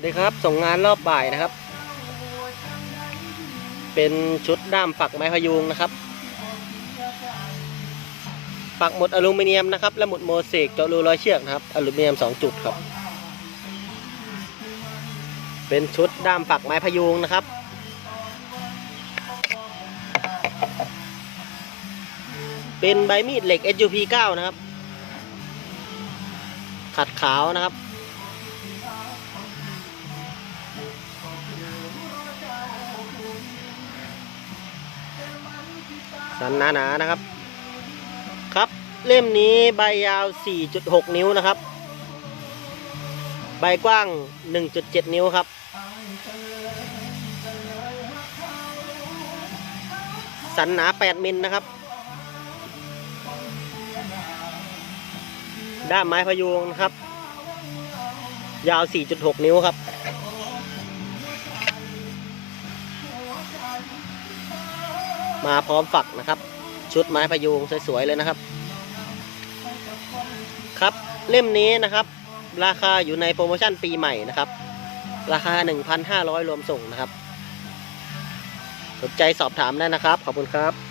วัสดีครับ ส่งงานรอบบ่ายนะครับ เป็นชุดด้ามปักไม้พยุงนะครับ ปักหมุดอลูมิเนียมนะครับ และหมุดโมเสกเจาะรูร้อยเชือกนะครับ อลูมิเนียม 2 จุดครับ เป็นชุดด้ามปักไม้พยุงนะครับ เป็นใบมีดเหล็ก SUP 9 นะครับ ขัดขาวนะครับ สันหนาๆนะครับ ครับ เล่มนี้ใบยาว 4.6 นิ้วนะครับ ใบกว้าง 1.7 นิ้วครับ สันหนา 8 มิลนะครับ ด้ามไม้พยุงนะครับ ยาว 4.6 นิ้วครับ มาพร้อมฝักนะครับ ชุดไม้พยุงสวยๆเลยนะครับ ครับเล่มนี้นะครับ ราคาอยู่ในโปรโมชั่นปีใหม่นะครับ ราคา 1,500 รวมส่งนะครับ สนใจสอบถามได้นะครับ ขอบคุณครับ